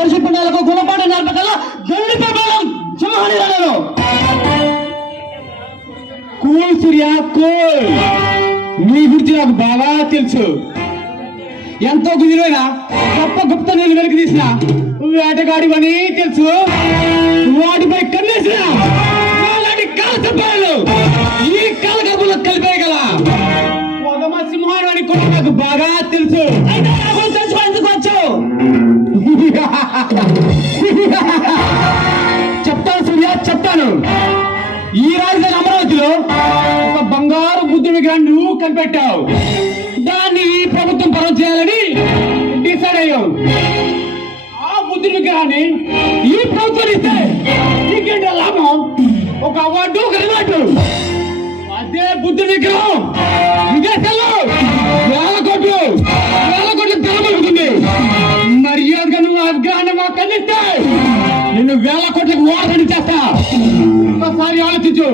దర్శింపడాలకు గుణపాఠ నేర్పగల దండి ప్రభావం సింహాన్ని కూల్ సూర్య కూల్. నీ గురించి నాకు బాగా తెలుసు. ఎంతో కుదిరైనా గొప్ప గుప్త నేను వెలికి తీసిన వేటగాడివని తెలుసు. వాటిపై కన్నేసిన కాలు ఈ కాల గర్భంలో కలిపేయగల పొగమ సింహాన్ని అని కూడా నాకు బాగా తెలుసు. తెలుసుకోవచ్చు చెప్తాను సూర్య, చెప్తాను. ఈ రాజధాని అమరావతిలో ఒక బంగారు బుద్ధుడి విగ్రహాన్ని నువ్వు కనిపెట్టావు. దాన్ని ఈ ప్రభుత్వం పరం చేయాలని డిసైడ్ అయ్యావు. ఆ బుద్ధుడి విగ్రహాన్ని ఈ ప్రభుత్వం ఇస్తే నీకేంటి లాభం? ఒక అవార్డు, ఒక రివార్డు. అదే బుద్ధుడి విగ్రహం విదేశాల్లో వేల కోట్లు ధనం అవుతుంది. మర్యాదగా నువ్వు ఆ విగ్రహాన్ని మాకు అందిస్తే నిన్ను వేల కోట్లకు వారని చేస్తా. ఒకసారి ఆలోచించు.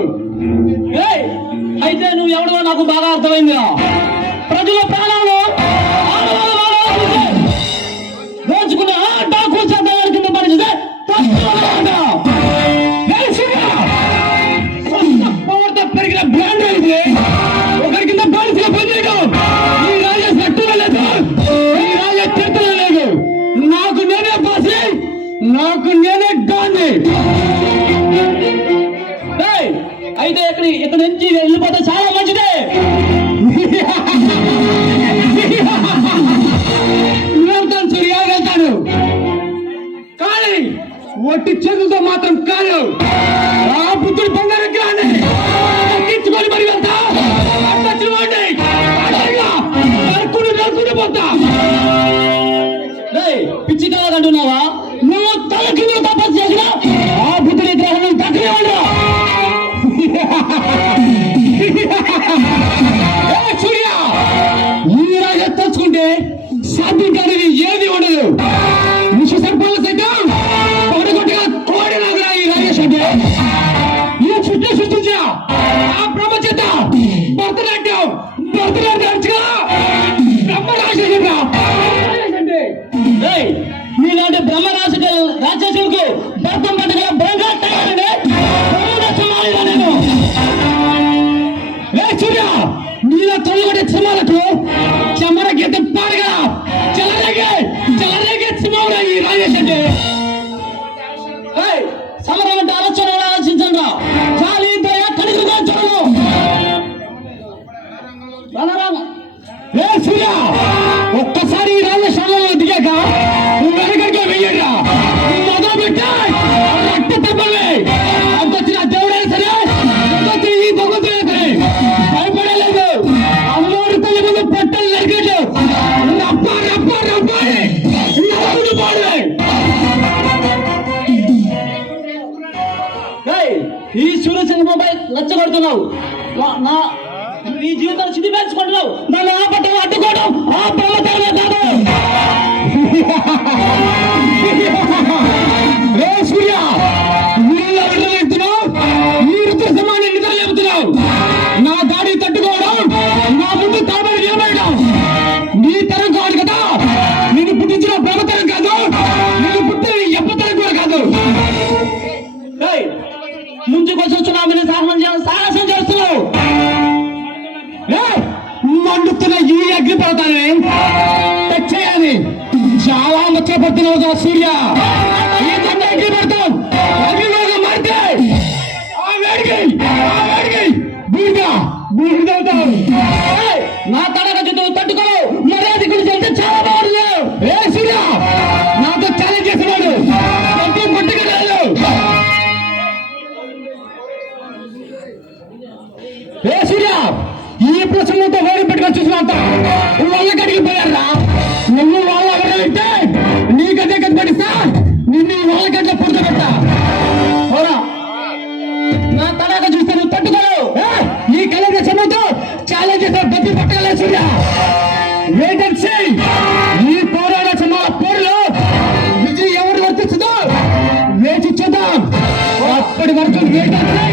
అయితే నువ్వు ఎవడో నాకు బాగా అర్థమైందిరా. ప్రజల ప్రాణాలు దోచుకున్న డాకు చట్టాల కింద పరిచితే పెరిగిన బ్రాండ్ అయితే ఒకరి కింద బానిసగా పనిచేయడం ఈ రాజ చట్టంలో లేదు, ఈ రాజ చరిత్రలో లేదు. నాకు నేనే బాసి, నాకు నేనే గాంధీ. అయితే ఇక్కడ నుంచి వెళ్ళిపోతే చాలా మంచిదే. వెళ్తాను సూర్య, వెళ్తాను. కానీ ఒట్టి చేతులతో మాత్రం కాదు. ఆ బుద్ధుడు బంగారు విగ్రహాన్ని తీసుకొని మరి వెళ్తా. నరుకుని పోతా. పిచ్చి కళ అంటున్నావా? నువ్వు తల కింద తపస్సు చేసిన ఆ బుద్ధుడి గ్రహణం తగ్గలేవాడు. సూర్య, ఈ రాజు తలుచుకుంటే సాధ్యం కానిది ఏది ఉండదు. విష సర్పాలు సైతం పడగొట్టగా కోడి నాగరా ఈ రాజేష్ అంటే. ఈ చుట్టూ సృష్టించా ఆ బ్రహ్మ చేత భరతనాట్యం బ్రహ్మరాజేష్ అంటే. మీలాంటి బ్రహ్మ రాక్షసులకు భర్తం పట్టగా బలంగా తయారండి. నేను సూర్య, నీలో తొలగొట్టే సింహాలకు చెమర గీత పాడగా చెలరేగే సింహంలో ఈ రాజేష్ అంటే. సమరం అంటే ఆలోచించండి రా. చాలి దయ కడుగుగా చూడను. సూర్య, ఒక్కసారి ఈ రాజస్థానంలో దిగాక నువ్వు వెనకగా వెయ్యరా. మొదలు పెట్టా రక్త తప్పలే. అద్దొచ్చిన దేవుడైనా సరే, అద్దొచ్చిన ఈ భగవంతుడైనా సరే భయపడలేదు. అమ్మోడి తల్లి ముందు పట్టలు నరికేట్లు ఈ సూర్యచంద్రబాబు లచ్చగొడుతున్నావు. నీ జీవితాన్ని సిద్ధి పెంచుకుంటున్నావు. నన్ను ఆపటం అడ్డుకోవడం ఆ బ్రహ్మచారి కాదు. సూర్య, నీళ్ళు విడుదలెడుతున్నావు. ఈ ఋతు సమాన్ని నిద్ర లేపుతున్నావు. నా దాడి తట్టుకోవడం, నా ముందు తాబడి నిలబడడం నీ తరం కాదు కదా. నేను పుట్టించిన బ్రహ్మతరం కాదు, నేను పుట్టిన ఎప్పతరం కూడా కాదు. ముందుకొచ్చి చునామీని సాహసం చేస్తున్నావు. మండుతున్న ఈ అగ్ని పర్వతాన్ని టచ్ చేయాలి. చాలా ముచ్చపడుతున్నావు కదా సూర్య. ఈ అగ్ని పడతాం అగ్నిలోగా మారితే ఆ వేడికి బూడిదవుతావు. నా తడక చుట్టూ తట్టుకోవు. మర్యాద గురించి వెళ్తే చాలా బాగుంది. సూర్య, నాతో ఛాలెంజ్ చేసేవాడు ముట్టుకెళ్ళాడు. సూర్య, ఈ ప్రసంగంతో ఓడి పెట్టుకొని చూసినంత వాళ్ళ కడిగి పోయారా. నువ్వు వాళ్ళ ఎవరైతే నీకదే కది పడిస్తా. నిన్ను వాళ్ళ గడ్డ పుడతాబెట్టా. నా తడక చూస్తే నువ్వు తట్టుకోలేవు. ఈ కళ సమయంతో ఛాలెంజ్ చేస్తే బతి పట్టగలే సూర్య. Wait and see. ఈ పోరాట సమయాల పోరులో విజయ్ ఎవరు వర్తిస్తుందో వేచి చూద్దాం. అప్పటి వరకు వెయిట్ అండ్ సీ.